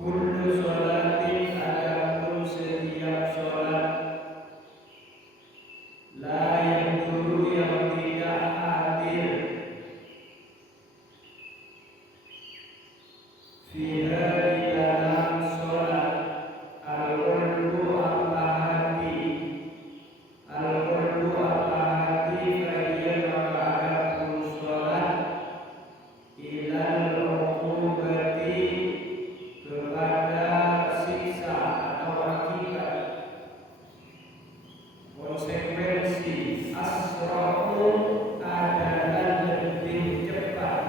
Kullu sholatin adapun setiap sholat la yaduru yang tidak hadir fiha di dalam sholat al-qalbu apa hati al-qalbu apa hati fa'iyya maka adapun sholat ilal uqubati kepada siksa atau akibat konsekuensi asra'u adalah lebih cepat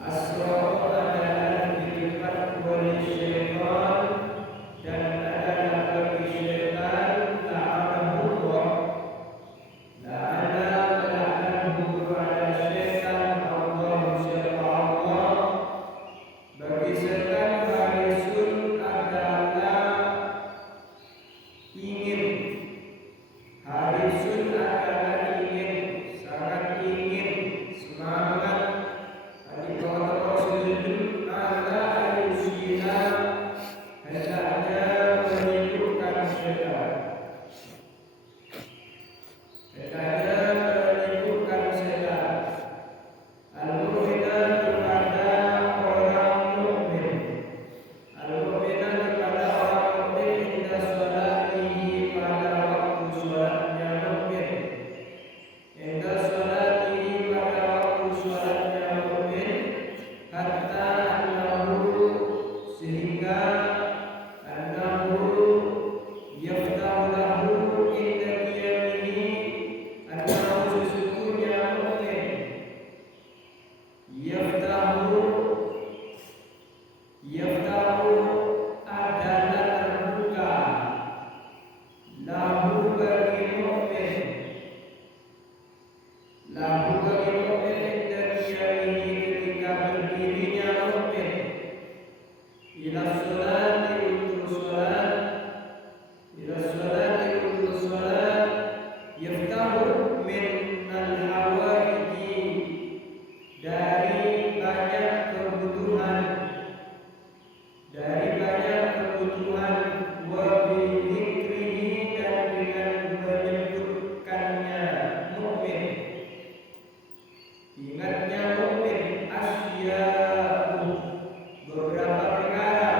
asra'u adalah lebih cepat oleh syaitan dan adalah bagi syaitan la'anahullah la'anahu kepada syaitan Allah siapa Allah bagi setan harisun adalah ingin harisun adalah ingin sangat ingin semangat tadi kalau sujud ala ayusina hendaknya menyibukkan syaitan hendaknya menyibukkan syaitan al-mu'minah kepada orang mukmin al-mu'minah kepada orang mukmin inda sholatihi pada waktu sholatnya mukmin inda sholatihi pada waktu sholatnya mukmin hatta annahu sehingga annahu yaftahu lahu inda qiyamihi annahu sesungguhnya mukmin yaftahu adalah terbuka lahu bagi mukmin inda qiyamihi ketika berdirinya mukmin ila sholati untuk sholat yaftahu min al-hawaiji dari banyak kebutuhan wa bidzikrihi dan dengan menyebutkannya mukmin ingatnya mukmin asya'u beberapa perkara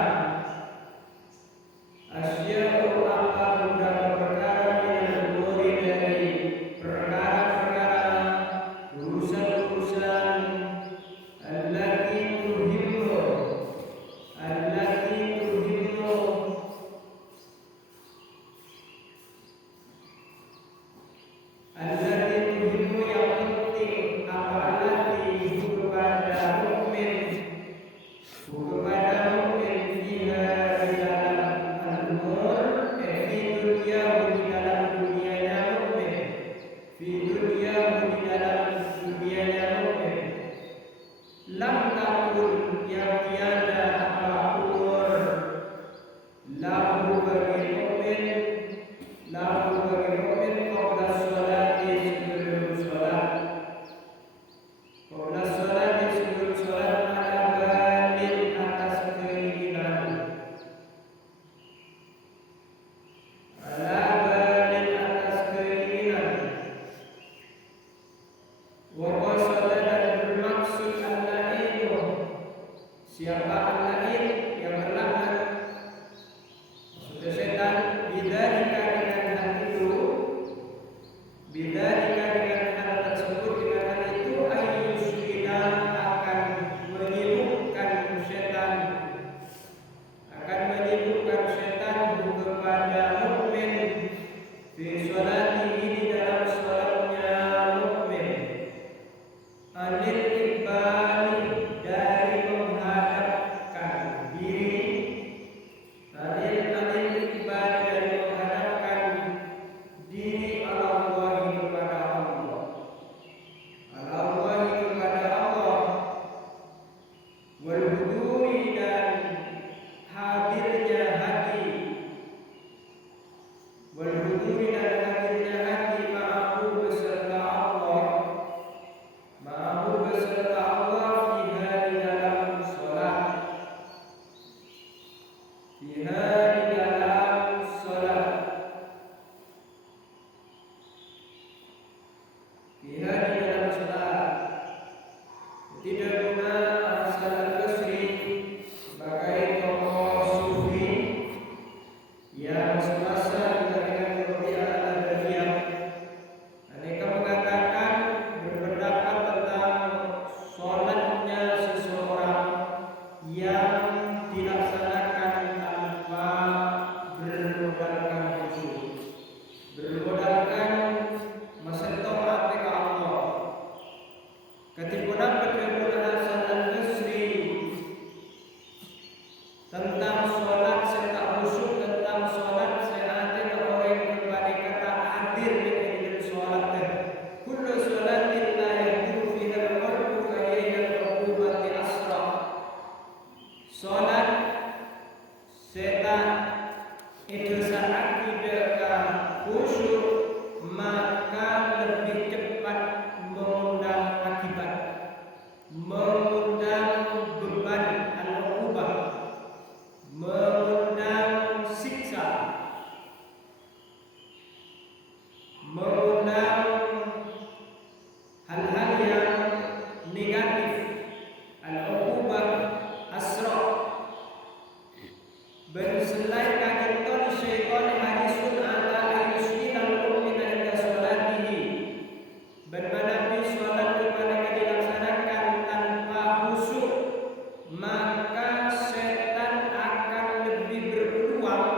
asya'u apa beberapa perkara minal umuri dari perkara-perkara urusan-urusan allati tuhimmu yang penting apa allati kepada mukmin fiha di dalam al-umur fi dunya di dalam dunianya mukmin fi dunya di dalam dunianya mukmin lam takun yang tiada apa umur lahu bagi mukmin qabla sholati sebelum sholat ala balin atas keinginan wa qasada dan bermaksud al-la'in siapa al-la'in yang berlaknat maksudnya setan bidzalika dengan hal itu bidzalika dengan hal tersebut dengan hal itu ayyusina akan menyibukkan setan kepada mukmin fi sholatihi di dalam sholatnya mukmin anil iqbali dari menghadapkan diri anil iqbali dari menghadapkan diri Allah kepada Allah wal huduri dan hadirnya hati ma'ahu beserta Allah fiha di dalam sholat Berselain kaginton syaitan harisun ala ayuskinal mu'mina inda sholatihi. Bermanapi sholat kepada dilaksanakan tanpa khusyuk, maka setan akan lebih berpeluang,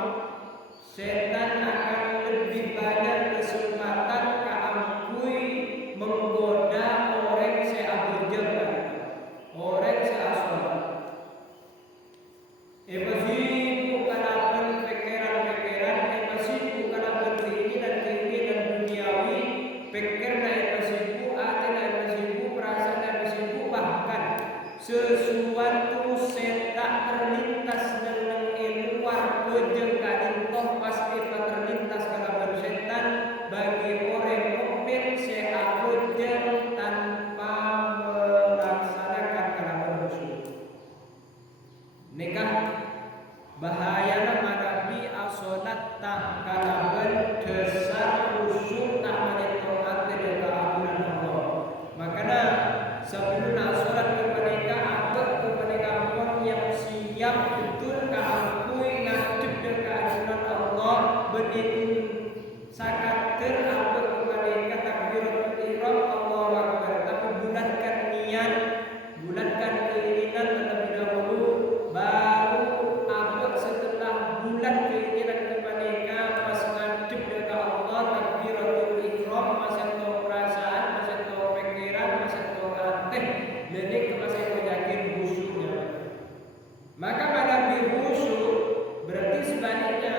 setan akan lebih banyak kesempatan keampui menggoda orang seabujur, orang seasolat. Masih bukan apa pikiran-pikiran, masih bukan apa keinginan duniawi, pikirnya masih bu, hatinya masih bu, perasaannya masih bu, bahkan sesuatu setak terlintas dengan luar kejengkaan toh pasti terlintas kalaban setan bagi orang mukmin seabujur tanpa melaksanakan kalaban khusyuk. Nikah bahayana manabi asolat tak kalaban dasar khusyuk tak menyentuh dari keagungan Allah. Makanya sebelum asolat kepada apa kepada pun yang siap betul keampui ngadep keagungan Allah benikun sakater apa kepada takbiratul ihram Allahu akbar. Tapi bulatkan niat, bulatkan keinginan terlebih dahulu, baru apa setelah bulan keinginan kepada pas ngadep ke Allah takbiratul ihram, masa tahu perasaan, masa tahu pikiran, masa tahu hati, jadi masa tahu yakin khusyuknya. Maka pada khusyuk berarti sebaliknya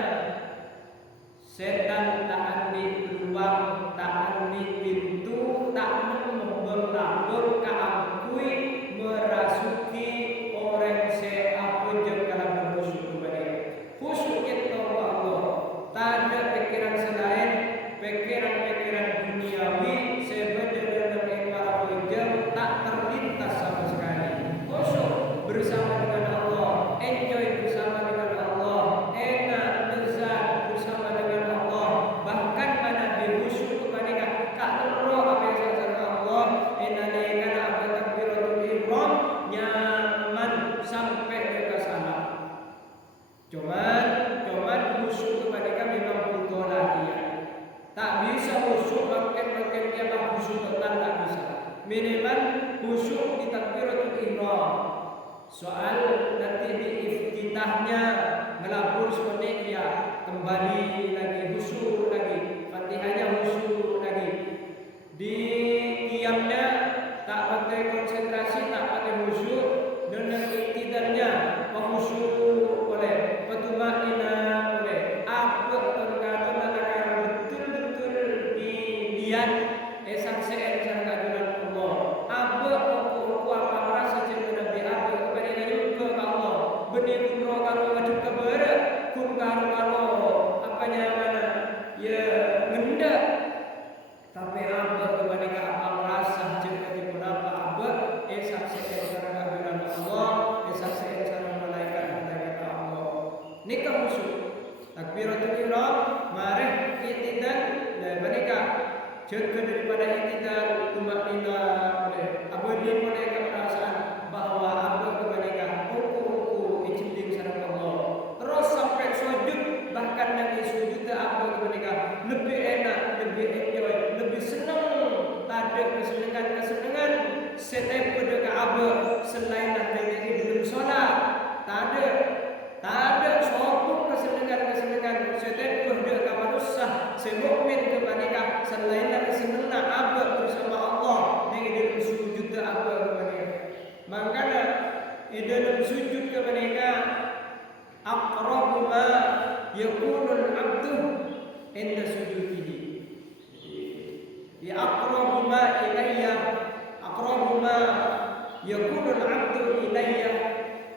setan tak ambil peluang, tak ambil pintu, tak membelabur keampui merasuki orang seabujur kalam khusyuk kepada khusyuk itu Allah. Tak ada pikiran selain pikiran-pikiran duniawi sebenarnya abujur tak terlintas sama sekali. Khusyuk bersama dengan Allah, enjoy bersama dengan Allah, enak lezat bersama dengan Allah. Bahkan pada khusyuk kepada tak terlalu apa yang sama Allah, enaknya apa takbiratul ihram nyaman sampai ke sana. Cuman khusyuk kepada memang butuh latihan. Tak bisa khusyuk makin dia khusyuk total tak bisa. Minimal khusyuk di takbiratul ihram. Soal nanti di iftitahnya ngelapur seperti dia kembali lagi khusyuk lagi, Fatihahnya khusyuk lagi. Di qiyamnya tak pakai konsentrasi, tak pakai khusyuk, dan iktidalnya khusyuk oleh petumaknina oleh apa terkata akan betul-betul dilihat saksian sangat dengan Allah. Apa apa merasa cinta Nabi apa kepada juga Allah. Benih kumro kalau ngadep ke barat, kum kalau apanya mana ya ngendak. Tapi apa kepada apa merasa cinta di pun apa saksian sangat dengan Allah, saksian sangat malaikat Allah. Nikah khusyuk. Takbiratul ihram, mari iktidal dan mereka jaga daripada iktidal tumaknina oleh abadi mereka perasaan bahwa apa kepada hukum ijtihad sareng Allah. Terus sampai sujud, bahkan nanti sujud apa kepada lebih enak, lebih enjoy, lebih senang. Tak ada kesenangan setiap pada Ka'bah selain dari dalam solat. Tak ada suatu kesenangan setiap pada kamar usah semukmin kepada selain dari senang apa bersama Allah dengan dalam sujud apa kepada. Makanya dalam sujud kepada aqrabu ma yakunul abdu inda sujudihi. Ya aqrabu ma ilayya, aqrabu ma yakunul abdu ilayya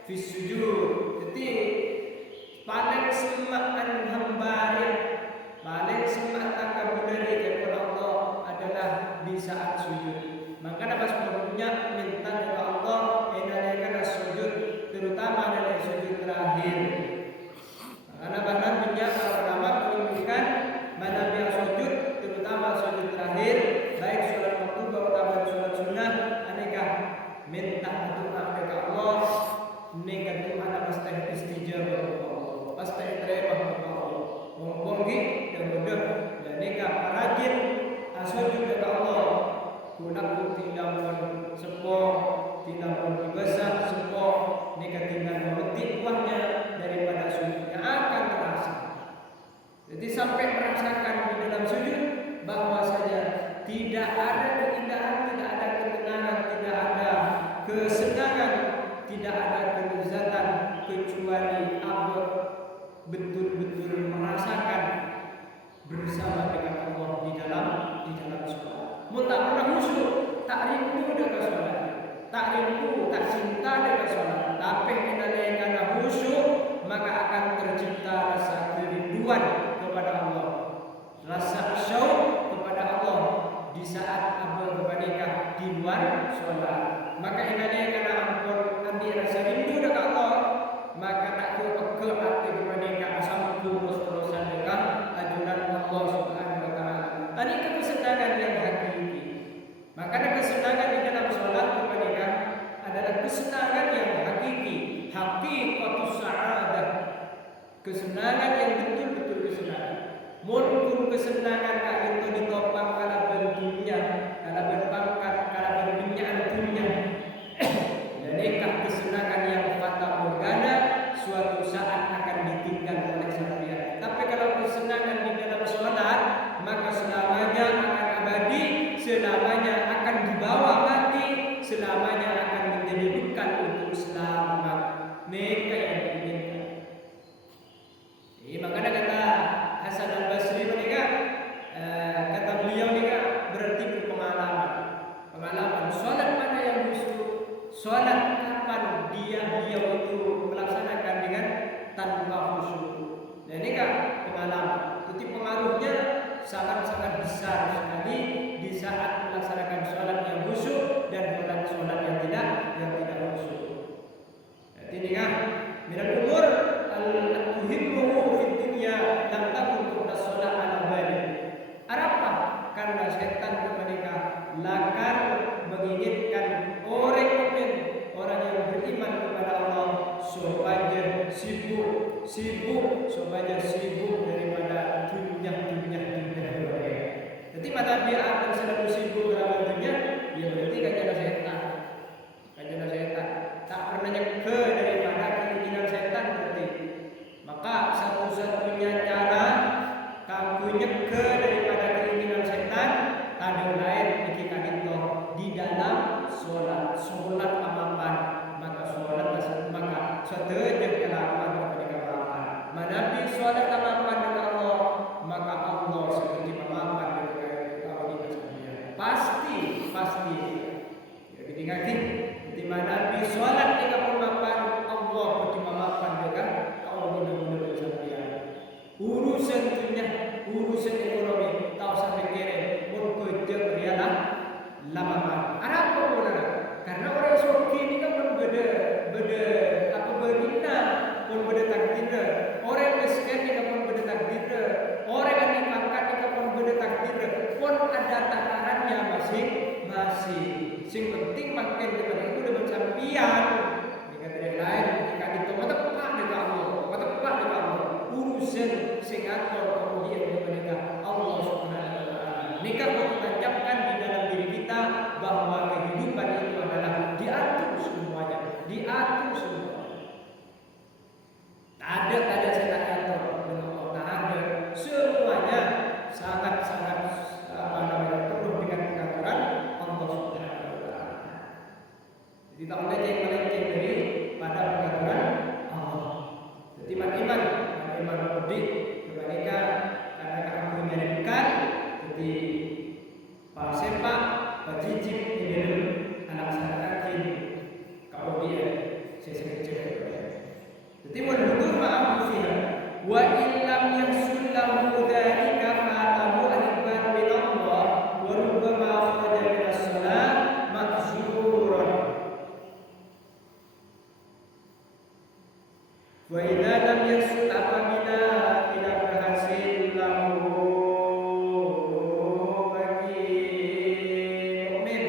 fi sujud. Jadi paling semaan hamba paling semaan kabudari kepada Allah adalah di saat sujud. Maka pas punya minta kepada Allah enaknya sujud, terutama dari sujud terakhir. Karena bahkan banyak para ulama menunjukkan mana biar sujud, terutama sujud terakhir, baik sholat maktuba atau sholat sunnah, aneka minta doa kepada Allah, negatif mana pasti istijabah Allah. Jika tinggal memetik buahnya daripada sujudnya akan terasa. Jadi sampai merasakan di dalam sujud bahwasanya tidak ada keindahan, tidak ada ketenangan, tidak ada kesenangan, tidak ada kelezatan kecuali apa betul-betul merasakan bersama dengan Allah di dalam sholat. Mun tak pernah khusyuk, tak rindu dengan sholat, tak rindu, tak cinta dengan sholat. Tapi karena khusyuk maka akan tercipta rasa kerinduan kepada Allah, rasa syauq kepada Allah di saat amal kepada di luar sholat. Maka karena ampun nanti rasa rindu dengan Allah, maka tak ke hati kepada asam terus-terusan dengan ajunan Allah Subhanahu wa taala. Ini kesenangan yang hakiki. Maka kesenangan di dalam sholat kepada adalah kesenangan yang hakiki, hakikatus sa'adah. Kesenangan yang betul-betul kesenangan. Mun kesenangan kak itu ditopang kala bentuknya, kala berpangkat, kala berminyak dunia. Jadi kesenangan yang fata morgana suatu saat akan ditinggal oleh sampeyan. Tapi kalau kesenangan di dalam sholat, maka selamanya akan abadi, selamanya akan dibawa mati, selamanya akan menjadi bekal untuk selamat. Mereka yang diinginkan. Makanya kata Hasan al-Basri mereka, kata beliau mereka berarti pengalaman. Pengalaman sholat mana yang khusyuk, sholat kapan dia itu melaksanakan dengan tanpa khusyuk. Dan ini kan pengalaman. Jadi pengaruhnya sangat-sangat besar sekali di saat melaksanakan sholat yang khusyuk dan sholat yang tidak khusyuk. Jadi ini kan minal umur al-tuhimmuhu fid dunya lam takun tuqda sholat ala bali. Apa? Karena setan mereka lakar menginginkan orang mukmin, orang yang beriman kepada Allah supaya sibuk daripada dunia. Jadi mata dia akan selalu sibuk dalam dunia, ya berarti kajian setan. Tak pernah nyeke daripada keinginan setan berarti. Maka satu-satunya cara kamu nyeke daripada keinginan setan ada lain ketika itu di dalam sholat amapan. Maka setuju kelakuan kepada amapan. Manabi sholat amapan dengan Allah, maka Allah seperti amapan dengan Allah sekalian. Pasti. Jadi ngaji di mana Nabi sholat dengan amapan Allah seperti amapan dengan Allah sekalian. Urusan ekonomi tahu sampai kere pun kerja ialah lamaman. Apa pun ada. Karena orang soki ini kan berbeda takdir. Orang miskin ini kan berbeda takdir. Orang yang dipangkat ini kan berbeda takdir. Pun ada takarannya masing-masing. Sing penting makin kita itu udah bersampian. Dengan tidak lain ketika itu tepat dengan Allah. Urusan sing atur kemudian kepada Allah Subhanahu wa taala. Nikah ditancapkan di dalam diri kita bahwa kehidupan itu adalah diatur semuanya. Tak ada setan atur dengan Allah. Tak ada. Semuanya sangat-sangat penuh dengan pengaturan Allah Subhanahu wa taala. Jadi tak ada yang melenceng dari pada pengaturan Allah. Jadi iman mudik kepada karena kamu menyediakan jadi pasepak pajijik ini anak sahabat kau dia sesekecil. Jadi menurut maaf fiha wa illam yasul lahu dzalika fa'atahu al-iman bil Allah wa rubbama kharaja min as-salat mahzuran. Wa idza lam yasul apabila tidak berhasil lahu bagi mukmin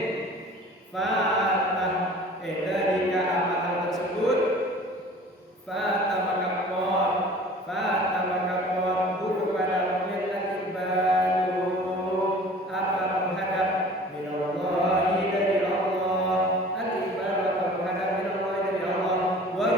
fatah dzalika amalan tersebut fatah maka kepada mukmin al-ibadah apa menghadap min Allah dari Allah al-ibadah menghadap min Allah dari Allah wa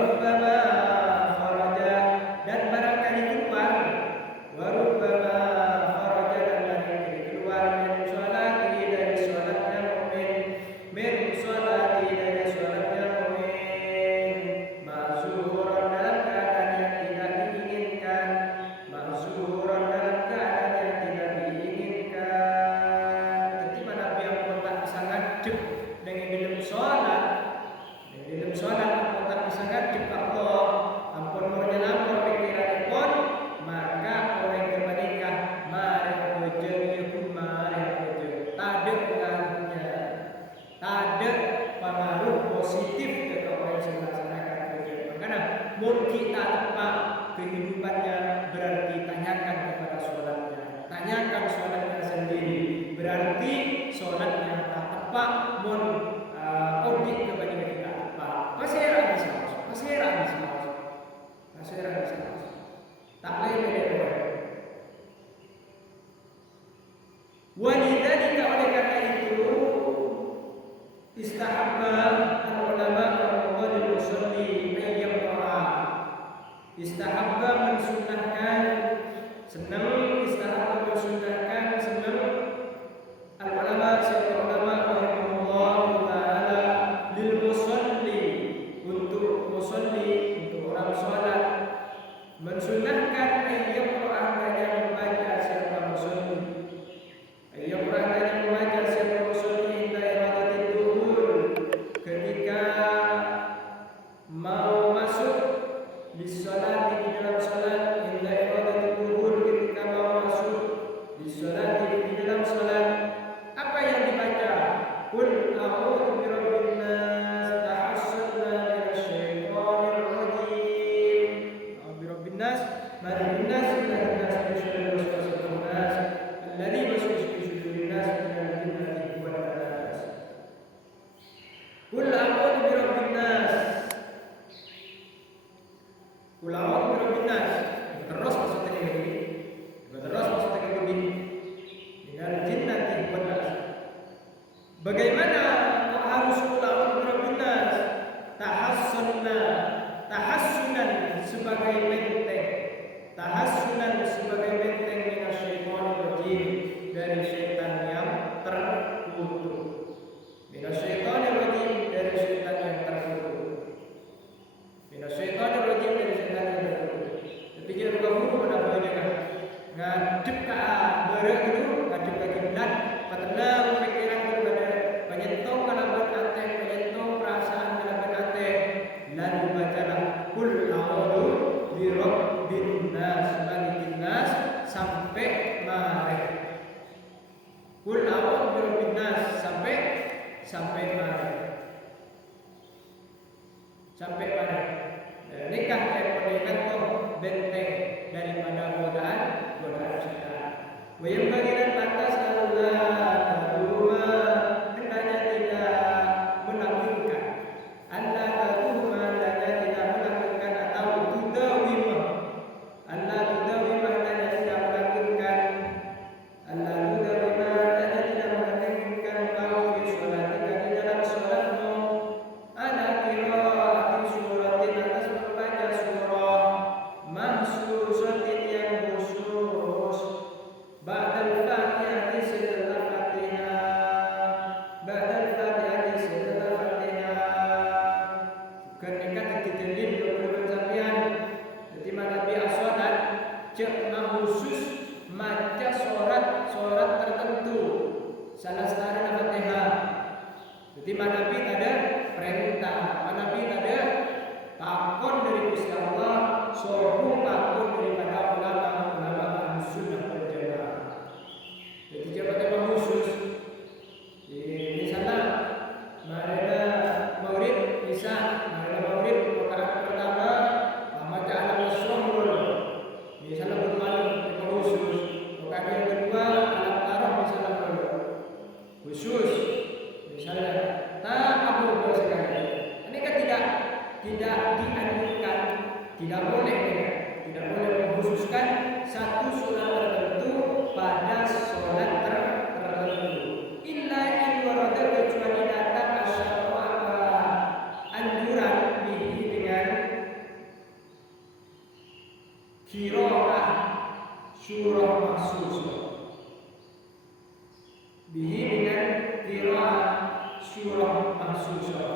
bisa ngadep ke Allah, ampun murnya lampur pikiran pun, maka orang yang menikah mari bejo yukun mari bejo. Tade pengaruhnya, tade pengaruh positif ke orang yang melaksanakan bejo. Makanya mun kita tepat kehidupannya berarti tanyakan kepada sholatnya, tanyakan sholatnya sendiri. Berarti sholatnya tak tepat mun audit kepada kita tepat. Masih bisa, tak lain. Walidhalika oleh karena itu istahabba ulama Ramadan musalli ayyam qira'a. Istahabba mensunnahkan senang al-ulama ulama rahimahullah taala lil musalli untuk orang salat mensunnahkan ayyam qira'a yang membaca siapa musalli. Ayyam qira'a yang membaca siapa musalli inda iradatil dukhul ketika mau masuk di salat di dalam salat inda iradatil dukhul ketika mau masuk di salat di dalam salat. Apa yang dibaca? Qul a'udzu birabbin nas tahassalna minasyaitonir rajim. A'udzu birabbin nas malikin nas ilahin nas min syarril waswasil khannas alladzi yuwaswisu fi sudurin nas minal jinnati wan nas. Qul a'udzu birabbin nas. Qul a'udzu birabbin nas. Terus maksudnya ini. Terus maksudnya ini. Minal jinnati wan nas. Bagaimana kok harus ulama birabbin nas? Tahassunan sebagai benteng. Tahassunan sebagai benteng minasyaitonir rajim dari syaitan yang terkutuk. Minasyaitonir rajim dari syaitan yang terkutuk. Minasyaitonir rajim dari syaitan yang terkutuk. Tapi jangan lupa pada poinnya kan. Ngadep ke bareng dulu, ngadep ke kiblat, tenang pikiran kepada penyentuh kalaban hati, penyentuh perasaan kalaban hati. Lalu bacalah Qul a'udzu birabbin nas malikin nas sampai mari. Qul a'udzu birabbin nas sampai mari. Sampai mari. Nikah kemudian tuh benteng daripada godaan syaitan. Wa yang bagian pantas Allah taruma hendaknya tidak menakutkan. Allah taruma hendaknya tidak menakutkan atau tudawimah. Allah tudawimah hendaknya tidak menakutkan. Allah tudawimah hendaknya tidak menakutkan kau di sholatika di dalam sholatmu. Ala qira'ati suratin atas membaca surah mahsusatin yang khusus. Ba'dal Fatihah setelah Fatihah. Ketika ditelin kepada sampean jadi mana biasa salat cek khusus maca surat tertentu salah satu Fatihah. Jadi mana bi ada perintah, mana bi ada takon dari Gusti Allah, sohung takon daripada ulama sunnah wal jamaah. Jadi jabatan khusus misalnya ada maulid bisa rakaat pertama baca al-Nasrul misalnya bermalam khusus, rakaat yang kedua al-Tarah misalnya khusus misalnya tak apa sekali. Ini kan tidak dianjurkan, tidak boleh mengkhususkan satu surat tertentu pada sholat tertentu. Illa in warada kecuali datang asyara anjuran bihi dengan qiraah surah mahsusah. Bihi dengan qiraah surah mahsusah.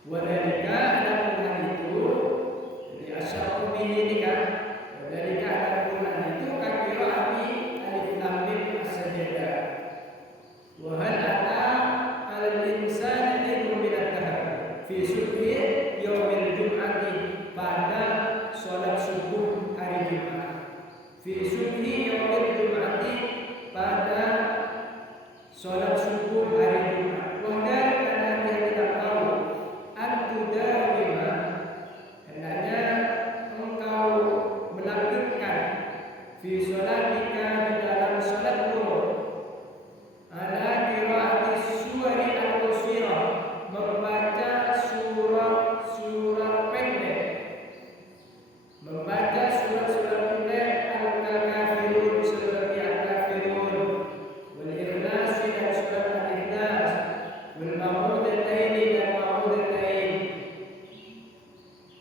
Wadhalika adalah itu jadi asyara bihi ini kan. Wadhalika adalah itu qiraati alif lam mim as-sajdah. Wa hal ata al-insani ilmu min ad-dahr fi subhi yawmin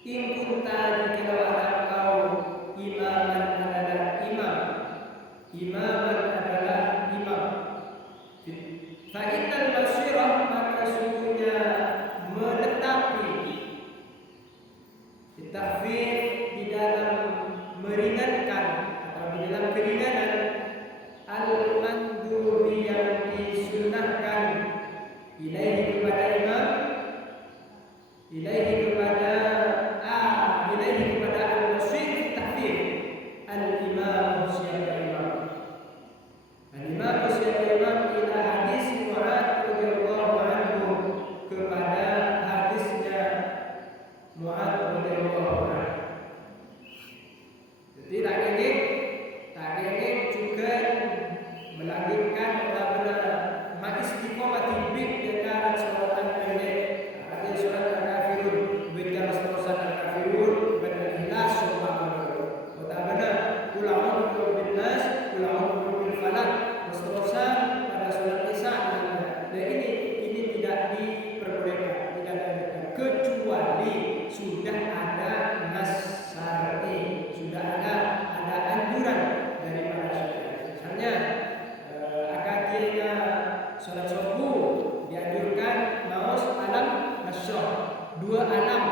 In kunta jika ada kau imaman adalah imam, imaman adalah imam. Fa innal basirah maka sungguhnya menetapi ditahfif di dalam meringankan atau di dalam keringanan al-manduri yang disunahkan ilaihi kepada imam, ilaihi kepada al-basir tahfif al-imam siapa imam, al-imam siapa imam ila hadis Mu'adz radhiyallahu anhu kepada hadisnya Mu'adz radhiyallahu anhu. Jadi tak kenging juga melanggengkan benar-benar ma'istiqomah tibik dengan suratan pendek. Ada surat Al-Kafirun, bicara seterusnya Al-Kafirun, benar ikhlas sumpah benar-benar ulama bin nas, ulama bin falak, seterusnya pada surat Nisa. Dan ini tidak diperbolehkan, tidak diperbolehkan kecuali sudah ada nas syar'i, sudah ada anjuran daripada syariat. Misalnya akadnya salat subuh dianjurkan maos alam nasrah, dua alam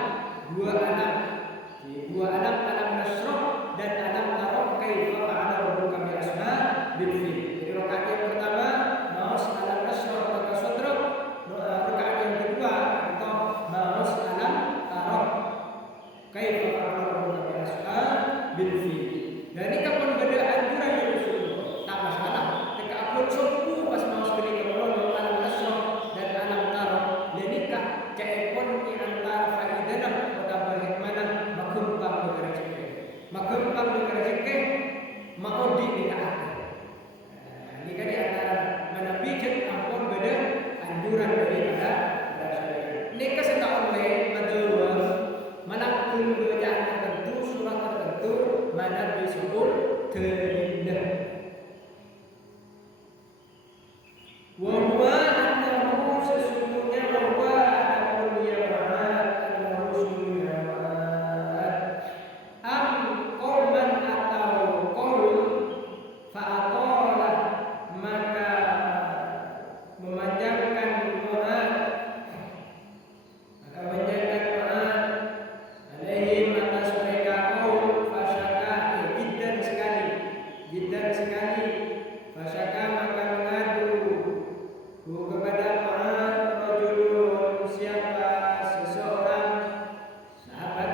alam nasrah dan alam tarok kaifa fa'ala rabbuka bi ashabil fil. Jadi rakaat yang pertama maos alam nasrah atau sadra, rakaat yang kedua atau maos alam tarok kaifa fa'ala rabbuka bi ashabil fil. Dan ini kapan beda anjuran dari Rasulullah tak masalah. Jika akun subuh pas maos kali kalau alam nasrah dan alam tarok, jadi kak caipun di antara faidah atau bagaimana makumpang negara cekeh mau dibid'ah. Ini kan di antara mana bijak ampun beda anjuran daripada syariat. Ini kesentak oleh madhawah malakul bacaan tertentu, surat tertentu mana disebut terindah. Wa huwa annahu sesungguhnya bahwa adapun dia Mu'adz adalah Rasulullah Mu'adz am qauman atau qaul fa'atola maka memanjangkan Mu'adz alaihim atas mereka qaul fasyaka jiddan sekali fasyaka maka mengadu kepada Mu'adz rajulun siapa seseorang sahabat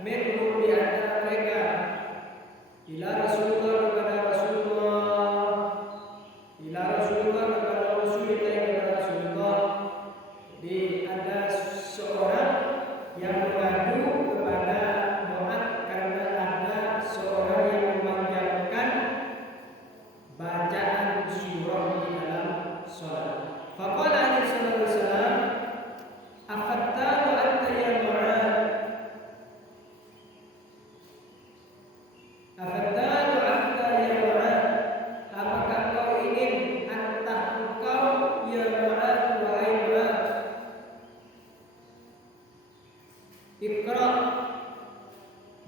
minhum di antara mereka ila Rasulullah kepada Rasulullah kepada Rasulullah. Jadi ada seorang yang mengadu kepada Mu'adz karena ada seorang yang memanjangkan bacaan surah di dalam salat. Faqala alaihi salatu wassalam afattaru anta ya Mu'adz, afattaru anta ya Mu'adz, apakah kau ingin antah engkau ya Mu'adz, wahai Mu'adz, Iqra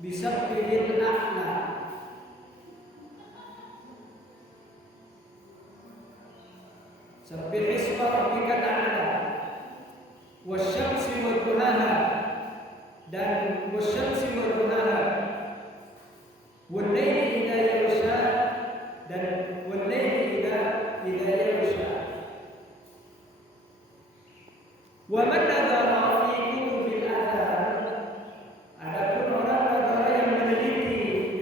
bisabbihil a'la, sabbih isma rabbikal a'la wasyamsi wa duhaha dan wasyamsi wa duhaha wal laili idza yaghsha dan wal laili idza yaghsha wa man nadhara fi kutubil athar. Adapun orang nadhara yang meneliti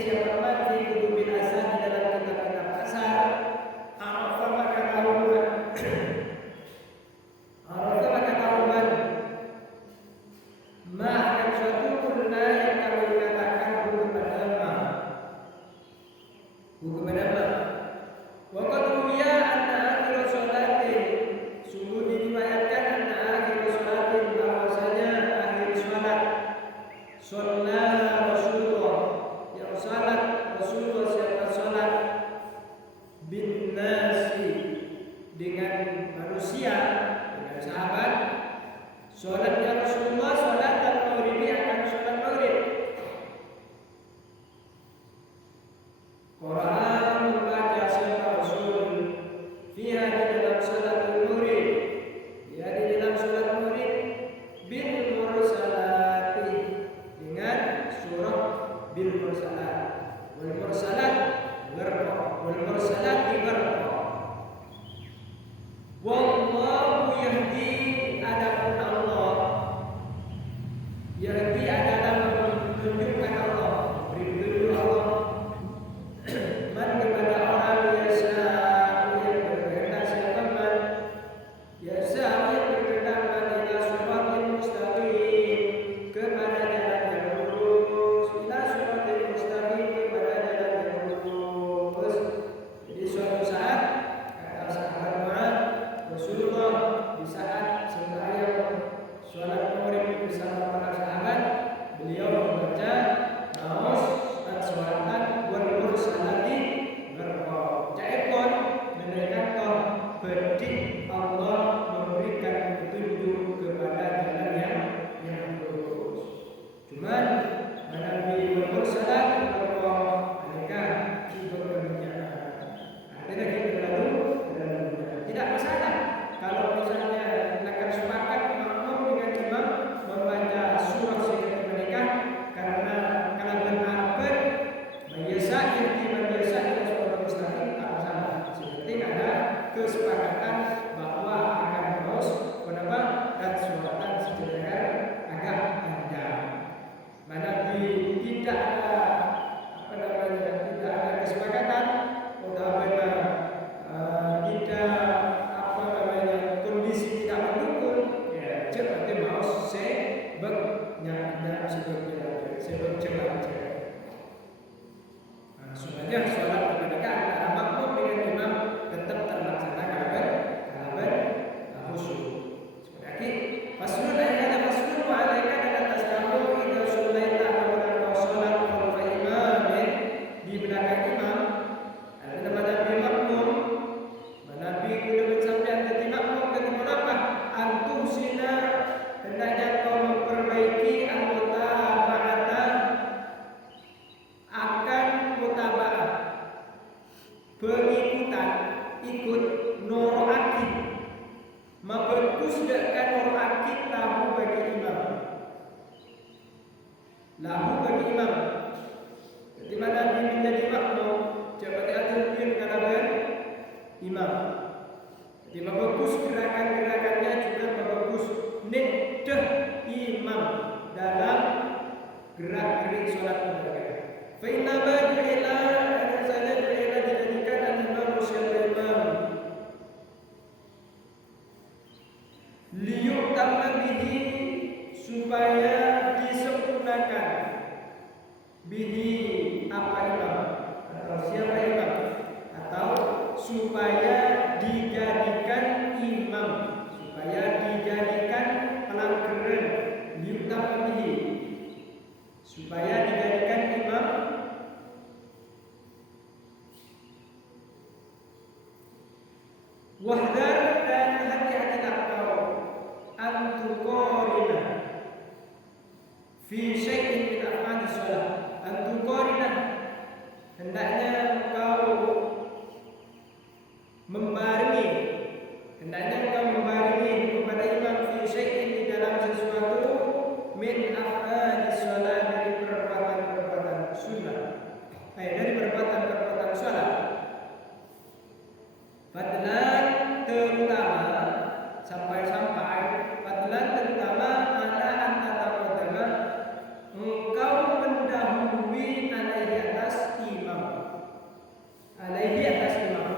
siapa man fi kutubil athar di dalam kitab-kitab asar, arafa maka tahuman ma akan suatu kurna yang kami mengatakan hukum kepada ma wa qad ruwiya anna akhir salatin, sungguh diriwayatkan anna akhir salatin bahwasanya akhir salat salat Rasulullah yang salat Rasulullah siapa salat bin nasi dengan manusia, dengan sahabat, salat Salatnya Rasulullah salat al-maghrib akan salat maghrib. Quran membaca siapa Rasul fiha di dalam salat al-maghrib, ya di dalam salat maghrib bil mursalati dengan surah bil mursalat. Wal mursalat gharqa, wal mursalati gharqa. Wallahu yahdi, adapun Allah yahdi adalah menunjukkan Allah, beri petunjuk Allah man kepada orang biasa yang berkehendak siapa man biasa yang berkehendak man ila siratal mustaqim, kepada jalan yang lurus, ila siratal mustaqim, kepada jalan yang lurus. Jadi suatu saat kata sahabat Mu'adz, Rasulullah di saat sembahyang sholat maghrib bersama para sahabat, beliau membaca naos as-salatan wal mursalati gharqa. Caipun menaikkan toh bedik Allah memberikan petunjuk kepada jalan yang lurus. Cuman Nabi wal mursalat gharqa mereka sibuk berbicara. Ada lagi terlalu tidak masalah kalau misalnya akan sepakat makmum dengan imam membaca surah sekitar mereka, karena kalau benar-benar biasa intiman biasa itu surah mustaqim tak masalah. Seperti ada kesepakatan bahwa akan terus menambah dan suratan sejajar agak panjang. Mana tidak ada tidak ada kesepakatan utamanya tidak kondisi tidak mendukung, ya cepat mau sebabnya sebab. Sebenarnya sholat kemerdekaan antara makmum dengan imam tetap terlaksana kabar khusyuk. Seperti faslun ayat faslun wa alaika dan atas kamu idza sholaita wa sholat khalfa imam, di belakang imam ada Nabi makmum. Nabi kuda bersampai tadi makmum ketemu apa? Antusina, hendaknya kau memperbaiki al-mutaba'ata akan mutaba'ah, pengikutan, ikut noro'aki, memperkusdakan noro'aki lahu bagi imam, lahu bagi imam. Jadi mana Nabi menjadi makmum, coba diaturkan kabar imam. Jadi bagus gerakan-gerakannya juga bagus nidah imam dalam gerak-gerik sholat mereka. Fa inna ba'ila saja ba'ila dijadikan al-imam siapa imam liyutamma bihi, supaya disempurnakan bihi apa imam atau siapa imam, atau supaya dijadikan imam, supaya dijadikan pelanggaran liyutamma bihi, supaya dijadikan imam wahdar, dan hati-hatilah kau antuqorina fi syai'in min af'alis shalah. Antuqorina, hendaknya kau membarengi, hendaknya kau membarengi kepada imam fi syai'in, di dalam sesuatu min af'alis shalah, dari perbuatan-perbuatan sunnah, dari perbuatan-perbuatan salat. Fadlan terutama sampai-sampai fadlan terutama ada antara pertama engkau mendahului alaihi atas imam, alaihi atas imam,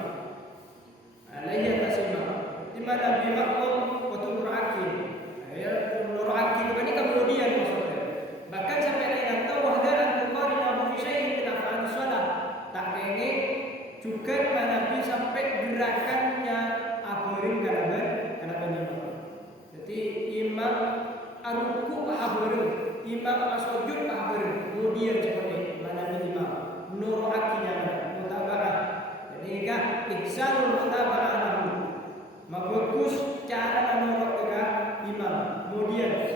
alaihi atas imam. Di mana bimakmum waktu nuraki, ya nuraki ini kemudian maksudnya. Bahkan sampai dengan tahu wahdaran tuqarina fi syai'in min af'alis shalah, tak kene juga Nabi sampai gerakannya abaring kalaban imam. Jadi imam aruku abaring, imam asujud abaring, kemudian seperti mana imam nur akinya mutaba'ah. Jadi enggak ihsanul mutaba'ah lahu, bagus cara menurut imam, kemudian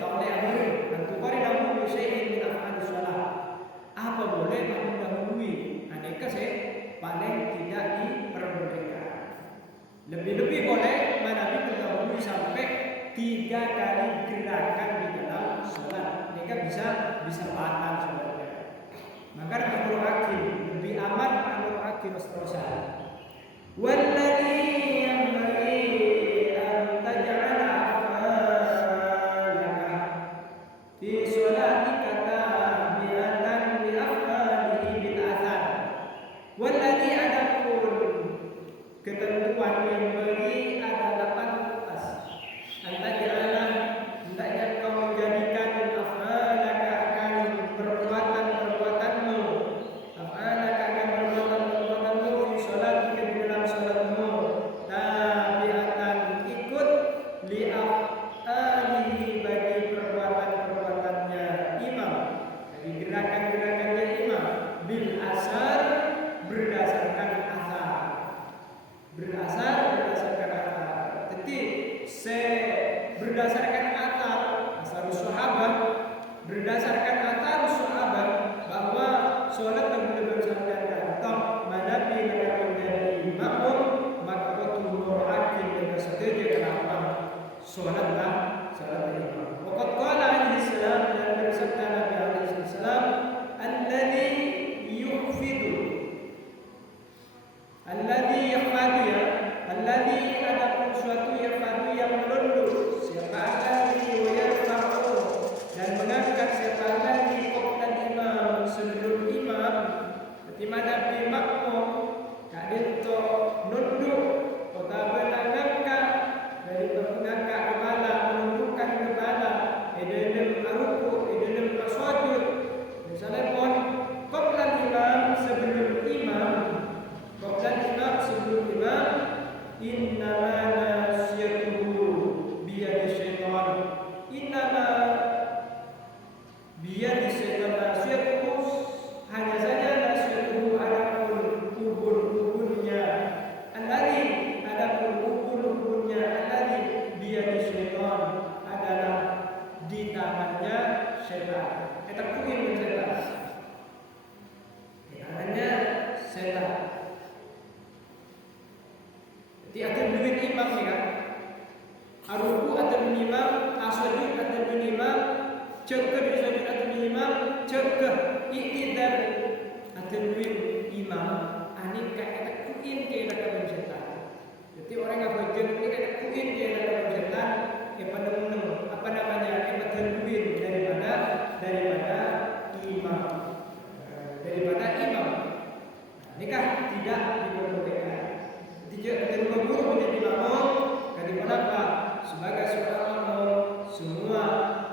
bisa batal sebenarnya. Maka amru akhir lebih aman amru akhir seterusnya. Walladzi yanbaghi an taj'ala af'alaka fi sholatika tabi'atan li af'alihi bil athar. Walladzi adapun ketentuan yang bagi adalah pantas antaj'ala hendaknya kau menjadikan af'alaka akan perbuatan-perbuatanmu af'alaka akan perbuatan-perbuatanmu fi sholatika di dalam sholatmu tabi'atan ikut li af'alihi bagi perbuatan-perbuatannya imam bagi gerakan-gerakannya imam bil asar berdasarkan asar berdasarkan asar. Jadi berdasarkan asar sahabat berdasarkan asar sahabat bahwa sholat tersebut sampai atau manabi negara menjadi makmum maka betul akhir dan setuju kenapa sholatlah sholat imam. Waqad qala alaihi salam dan bersabda Nabi alaihi salam alladzi yukhfidu alladzi yakhfadu ya alladzi adapun suatu yakhfadu yang menunduk siapa alladzi wa yarfa'u dan mengangkat siapa alladzi qabla imam sebelum imam di mana bi makmum kadito nunduk kota mengangkat dari mengangkat kepala menundukkan kepala edelem ruku edelem sujud misalnya pun qabla imam sebelum imam innama nasyatuhu biyadi syaitan innama biyadi syaitan nasyatuhu hanya saja nasyatuhu adapun ubun-ubunnya alladhi adapun ubun-ubunnya alladhi biyadi syaitan adalah di tangannya syaitan. Kita kuing syaitan di tangannya syaitan. Jadi ada duit imam nih kan, aruku ada imam, asujud ada imam, cekeh disujud ada imam, cekeh iktidal ada duit imam, ani kayak kuin kayak ada setan. Jadi orang yang bagian ini kayak kuin kayak ada setan, ya pada apa namanya, ya pada duit daripada imam, daripada imam. Nikah tidak diperbolehkan. Kedua guru menjadi makmum karena apa? Sebagai seorang makmum semua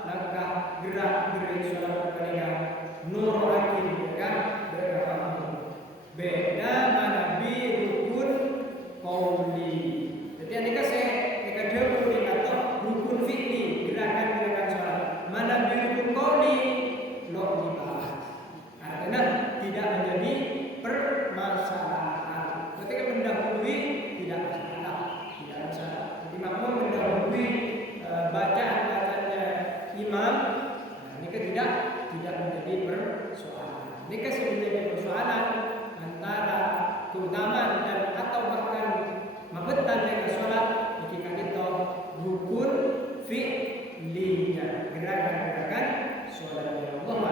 langkah gerak-gerik sholat pernikahan nur akin kan berapa makmum. Beda mana bi rukun qauli. Jadi andika saya dulu atau rukun fi'li gerakan-gerakan sholat. Mana bi rukun qauli lo dibahas. Karena tidak menjadi permasalahan. Ketika mendahului tidak masalah. Jadi makmum mendahului bacaan-bacaannya imam, ini tidak menjadi persoalan. Ini menjadi persoalan antara keutamaan dan atau bahkan mabetan dari sholat jika kita rukun fi'linya gerakan-gerakan sholat. Allah